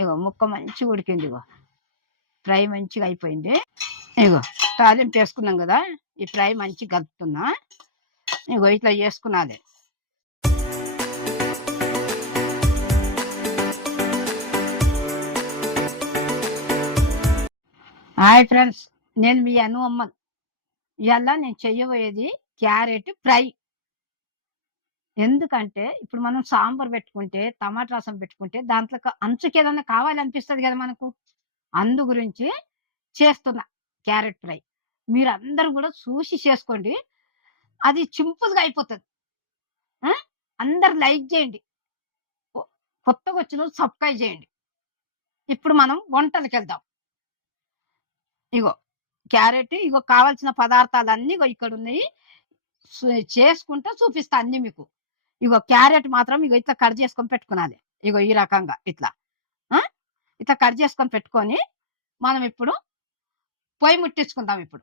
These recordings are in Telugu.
ఇగో ముక్క మంచిగా ఉడికింది. ఇగో ఫ్రై మంచిగా అయిపోయింది. ఇగో తాలింపు వేసుకున్నాం కదా, ఈ ఫ్రై మంచిగా కలుపుతున్నా. ఇగో ఇట్లా చేసుకున్నది. హాయ్ ఫ్రెండ్స్, నేను మీ అమ్మన్. ఇవాళ నేను చెయ్యబోయేది క్యారెట్ ఫ్రై. ఎందుకంటే ఇప్పుడు మనం సాంబార్ పెట్టుకుంటే, టమాటా రసం పెట్టుకుంటే దాంట్లో అంచుకి ఏదన్నా కావాలనిపిస్తుంది కదా మనకు. అందు గురించి చేస్తున్నా క్యారెట్ ఫ్రై. మీరందరూ కూడా చూసి చేసుకోండి, అది సింపుల్గా అయిపోతుంది. అందరు లైక్ చేయండి, కొత్తగా వచ్చిన సబ్స్క్రైబ్ చేయండి. ఇప్పుడు మనం వంటలకు వెళ్దాం. ఇగో క్యారెట్, ఇగో కావాల్సిన పదార్థాలన్నీ ఇగో ఇక్కడ ఉన్నాయి. చేసుకుంటూ చూపిస్తా అన్ని మీకు. ఇగో క్యారెట్ మాత్రం ఇగో ఇట్లా కట్ చేసుకొని పెట్టుకున్నది. ఇగో ఈ రకంగా ఇట్లా ఇట్లా కట్ చేసుకొని పెట్టుకొని మనం ఇప్పుడు పొయ్యి ముట్టించుకుందాం. ఇప్పుడు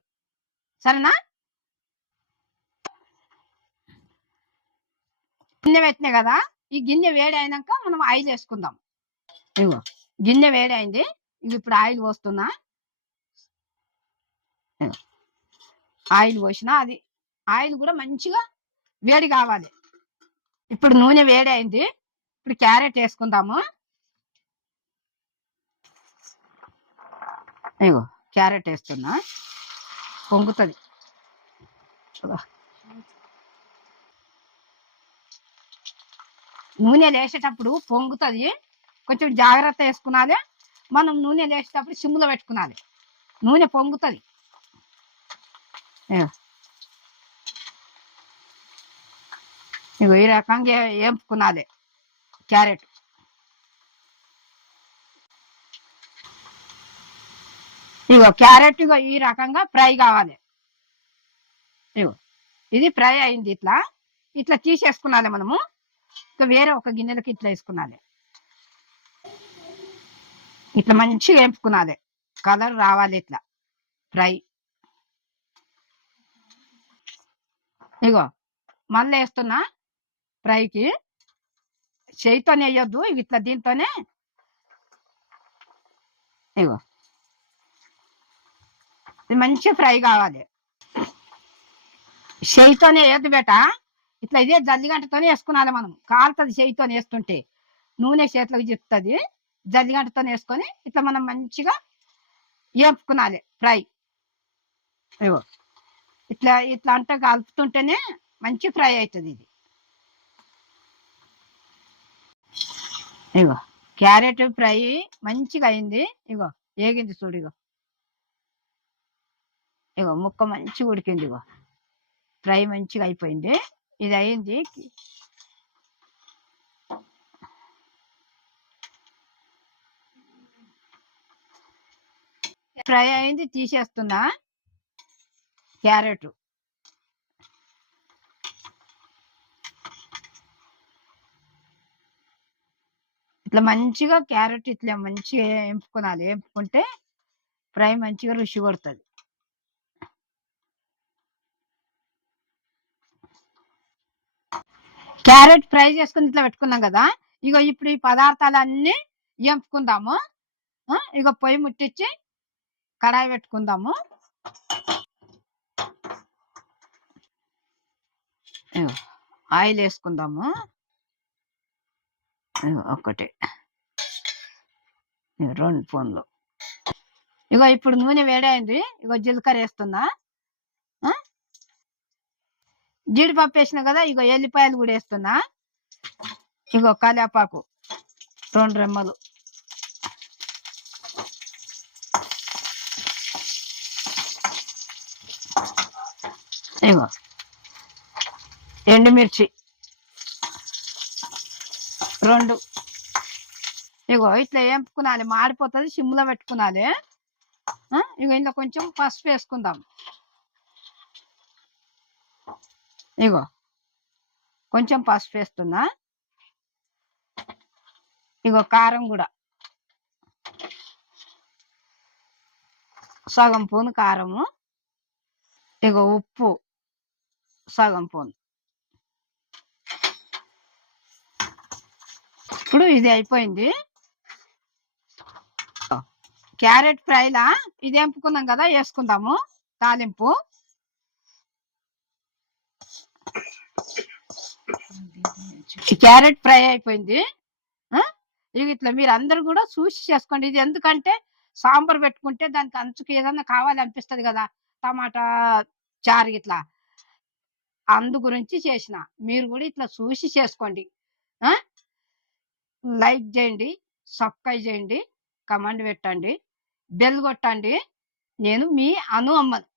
సరేనా? గిన్నె పెట్టినా కదా, ఈ గిన్నె వేడి అయినాక మనం ఆయిల్ వేసుకుందాం. ఇగో గిన్నె వేడి అయింది, ఇవి ఇప్పుడు ఆయిల్ పోస్తున్నా. ఆయిల్ పోసినా, అది ఆయిల్ కూడా మంచిగా వేడి కావాలి. ఇప్పుడు నూనె వేడి అయింది, ఇప్పుడు క్యారెట్ వేసుకుందాము. ఇగో క్యారెట్ వేస్తున్నా, పొంగుతుంది. నూనె లేసేటప్పుడు పొంగుతుంది, కొంచెం జాగ్రత్త వేసుకున్నాలి. మనం నూనె లేసేటప్పుడు సిమ్లో పెట్టుకున్నాలి, నూనె పొంగుతుంది. ఇగో ఈ రకంగా వేపుకున్నది క్యారెట్. ఇగో క్యారెట్ ఇగో ఈ రకంగా ఫ్రై కావాలి. ఇగో ఇది ఫ్రై అయింది. ఇట్లా ఇట్లా తీసేసుకున్నాలి మనము. ఇక వేరే ఒక గిన్నెలకి ఇట్లా వేసుకున్నది. ఇట్లా మంచిగా వేపుకున్నది, కలర్ రావాలి ఇట్లా ఫ్రై. ఇగో మళ్ళీ వేస్తున్నా ఫ్రైకి. చేయితోనే వేయొద్దు, ఇట్లా దీంతోనే. ఇగో ఇది మంచి ఫ్రై కావాలి. చేయితోనే వేయద్దు బేట, ఇట్లా ఇదే జల్లిగంటతోనే వేసుకున్నాలి మనం. కాలుతుంది చేయితోనే వేస్తుంటే, నూనె చేతులకు చెప్తుంది. జల్లిగంటతోనే వేసుకొని ఇట్లా మనం మంచిగా వేపుకున్నాలి ఫ్రై. ఇగో ఇట్లా ఇట్లా అంటే కలుపుతుంటేనే మంచి ఫ్రై అవుతుంది ఇది. ఇగో క్యారెట్ ఫ్రై మంచిగా అయింది. ఇగో ఏగింది చూడు. ఇగో ఇగో ముక్క మంచిగా ఉడికింది. ఇగో ఫ్రై మంచిగా అయిపోయింది. ఇది అయింది. ఫ్రై అయింది, తీసేస్తున్నా క్యారెట్. ఇట్లా మంచిగా క్యారెట్ ఇట్లా మంచిగా వేపుకోవాలి. వేపుకుంటే ఫ్రై మంచిగా రుచి కొడుతుంది. క్యారెట్ ఫ్రై చేసుకుని ఇట్లా పెట్టుకున్నాం కదా, ఇగో ఇప్పుడు ఈ పదార్థాలన్నీ వేపుకుందాము. ఇగో పొయ్యి ముట్టించి కడాయి పెట్టుకుందాము. ఆయిల్ వేసుకుందాము. ఒకటి 2 స్పూన్లు. ఇగో ఇప్పుడు నూనె వేడైంది. ఇగో జీలకర్ర వేస్తున్నా. జీడిపప్పు వేసిన కదా, ఇగో ఎల్లిపాయలు కూడా వేస్తున్నా. ఇగో కరివేపాకు 2 రెమ్మలు. ఇగో ఎండుమిర్చి 2. ఇగో ఇట్లా వేపుకున్నాలి, మాడిపోతుంది. సిమ్లో పెట్టుకున్నాలి. ఇగో ఇందులో కొంచెం పసుపు వేసుకుందాం. ఇగో కొంచెం పసుపు వేస్తున్నా. ఇగో కారం కూడా సగం స్పూన్ కారము. ఇగో ఉప్పు సగం స్పూన్. ఇప్పుడు ఇది అయిపోయింది. క్యారెట్ ఫ్రైలా ఇది ఎంపుకున్నాం కదా, వేసుకుందాము తాలింపు. ఈ క్యారెట్ ఫ్రై అయిపోయింది. ఇక ఇట్లా మీరు అందరు కూడా చూసి చేసుకోండి. ఇది ఎందుకంటే సాంబార్ పెట్టుకుంటే దానికి అంచుకు ఏదన్నా కావాలి అనిపిస్తుంది కదా, టమాటా చారు ఇట్లా, అందు గురించి చేసిన. మీరు కూడా ఇట్లా చూసి చేసుకోండి. లైక్ చేయండి, సబ్స్క్రైబ్ చేయండి, కమెంట్ పెట్టండి, బెల్ కొట్టండి. నేను మీ అను అమ్మను.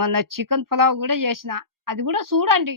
మొన్న చికెన్ పులావ్ కూడా చేసిన, అది కూడా చూడండి.